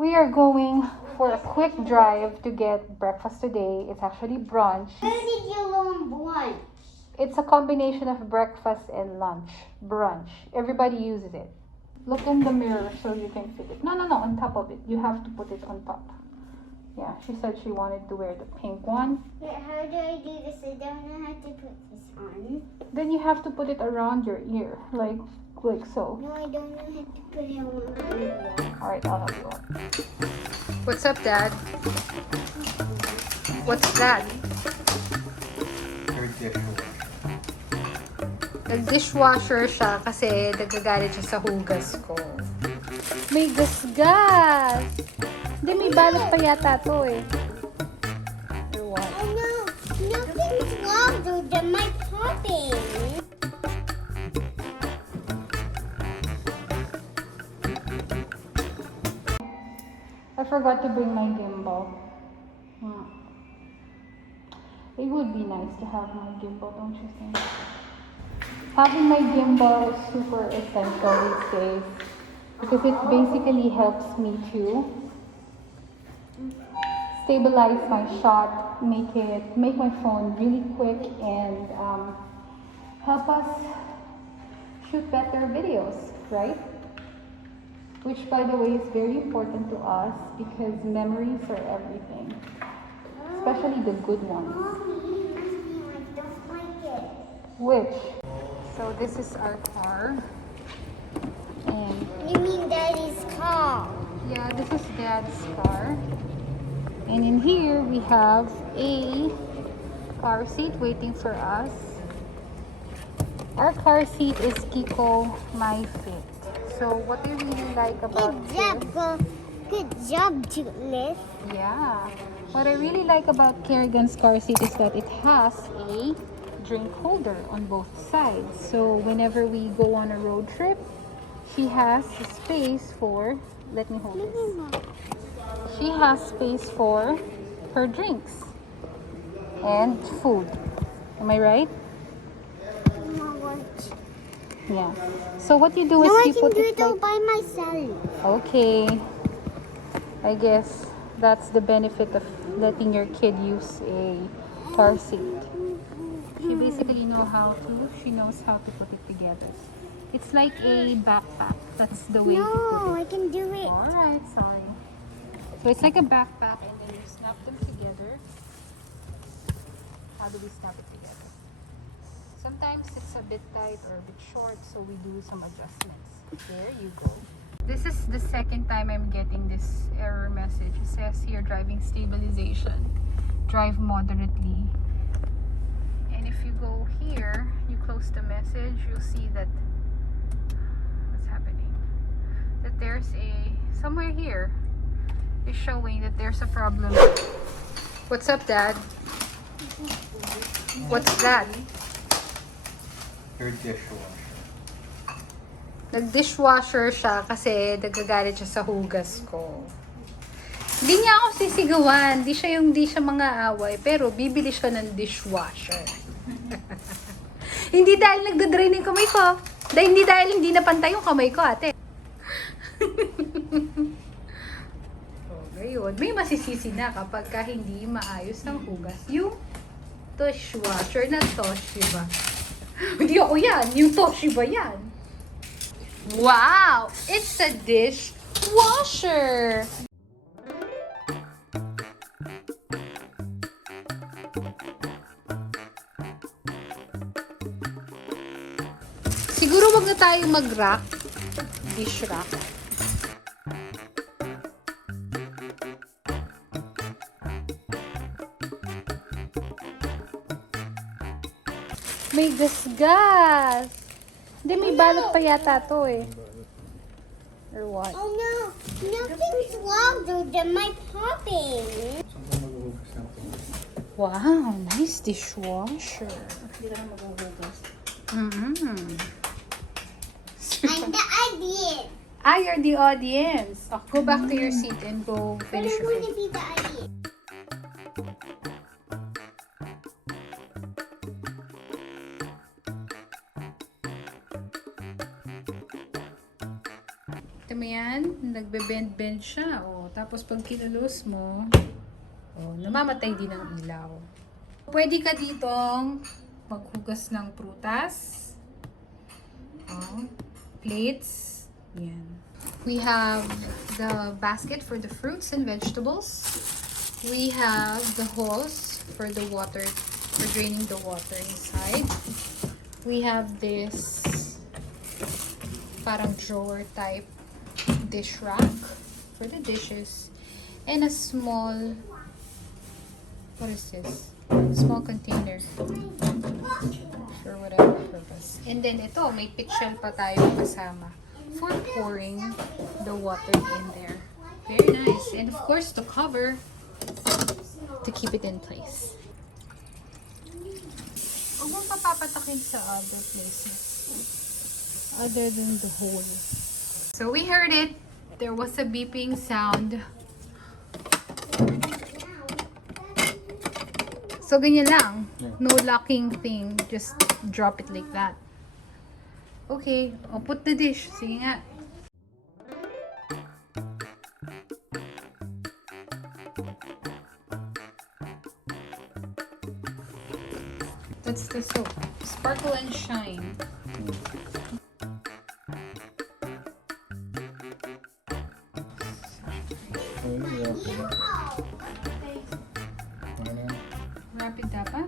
We are going for a quick drive to get breakfast today. It's actually brunch. Where did you learn brunch? It's a combination of breakfast and lunch. Brunch. Everybody uses it. Look in the mirror so you can fit it. No, on top of it. You have to put it on top. Yeah, she said she wanted to wear the pink one. Wait, how do I do this? I don't know how to put this on. Then you have to put it around your ear, like so. No, I don't know how to put it on. Alright, I'll help you out. What's up, Dad? What's that? Your dishwasher. Nag-dishwasher siya kasi nagagalit siya sa hugas ko. May gasgas! Hindi, may balot pa yata to eh. Or what? Oh no! Nothing's wrong with my popping. I forgot to bring my gimbal. It would be nice to have my gimbal, don't you think? Having my gimbal is super essential these days because it basically helps me to stabilize my shot, make my phone really quick, and help us shoot better videos, right? Which, by the way, is very important to us because memories are everything, especially the good ones. Mommy, I don't like it. Which? So this is our car, and You mean Daddy's car? yeah, this is Dad's car, and in here we have a car seat waiting for us. Our car seat is Kiko My Fit. So what I really like about Good job, Julius. yeah, what I really like about Kerrigan's car seat is that it has a drink holder on both sides. So whenever we go on a road trip, she has space for, let me hold this. She has space for her drinks and food. Am I right? Yeah. So what you do is No, I you can put do it it all like, by myself. okay. I guess that's the benefit of letting your kid use a car seat. She basically she knows how to put it together. It's like a backpack. That's the way to put No, it. I can do it. Alright, sorry. So it's like a backpack and then you snap them together. How do we snap it together? Sometimes it's a bit tight or a bit short, so we do some adjustments. There you go. This is the second time I'm getting this error message. It says here, driving stabilization. Drive moderately. And if you go here, you close the message, you'll see that what's happening. That there's somewhere here is showing that there's a problem. What's up, Dad? What's that? Your dishwasher. Nag-dishwasher siya kasi nagagalit siya sa hugas ko. Hindi niya ako sisigawan. Di siya mga away. Pero bibili siya ng dishwasher. Hindi dahil nagdadry ng kamay ko. Hindi dahil hindi napantay yung kamay ko, ate. Oh, ngayon, may masisisi na kapag hindi maayos ng hugas yung dishwasher na Toshiba. Hindi ako yan. Yung Toshiba yan. Wow! It's a dishwasher! Siguro wag na tayo mag-rack. Dish rack. May gasgas! Hindi, may balot pa yata to eh. Or what? Oh no! Nothing's wrong with my popping. Saan ka maghuhugas ng tubig? Wow, nice dishwasher. Hindi ka na maghuhugas. I'm the audience. You're the audience. Oh, go back to your seat and go But finish I your want food. to be the audience. Ito mo yan. Ayan, nagbe-bend-bend siya. Oh, tapos pag kinulos mo, oh, namamatay din ang ilaw. Pwede ka ditong maghugas ng prutas. Oh, plates. Yan. We have the basket for the fruits and vegetables. We have the hose for the water, for draining the water inside. We have this parang drawer type dish rack for the dishes. And a small, what is this? Small container for whatever purpose. And then ito, may pitchel pa tayo kasama for pouring the water in there. Very nice. And of course, the cover to keep it in place. Huwag mong papapatakin sa other places other than the hole. So we heard it. There was a beeping sound. So, ganyan lang. No locking thing. Just drop it like that. Okay. I'll put the dish. Sige nga. That's the soap. Sparkle and shine. Rapid dapat?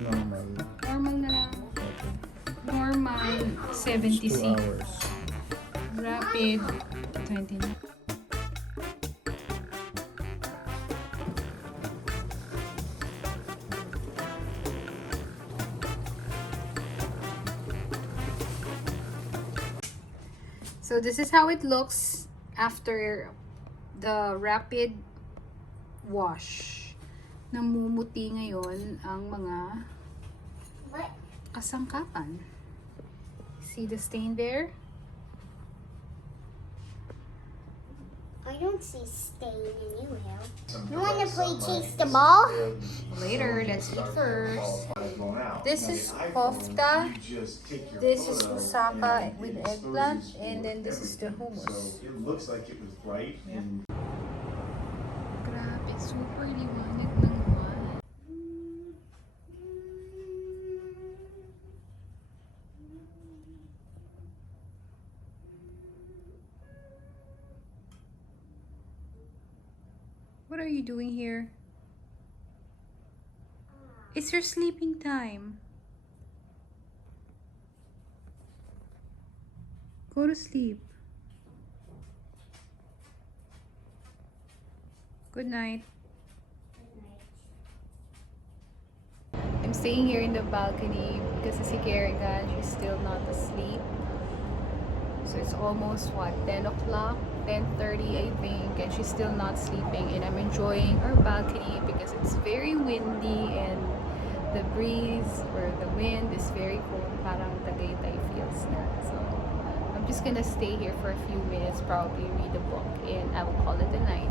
Normal. Normal na lang. Normal 70C. 2 hours. Rapid 20 na. So this is how it looks after the rapid wash. Namumuti ngayon ang mga kasangkapan. See the stain there? I don't see stain anywhere. You want to play chase the ball? Later, let's eat first. This is kofta. This is moussaka with eggplant. And then this is the hummus. It looks like it was bright and Grabe, super liwanag ng buwan. What are you doing here? It's your sleeping time. Go to sleep. Good night. I'm staying here in the balcony because si Kerrigan, she's still not asleep. So it's almost what, 10 o'clock, 10:30 I think, and she's still not sleeping. And I'm enjoying our balcony because it's very windy and the breeze or the wind is very cold. Parang Tagaytay feels na. So I'm just gonna stay here for a few minutes, probably read a book, and I will call it a night.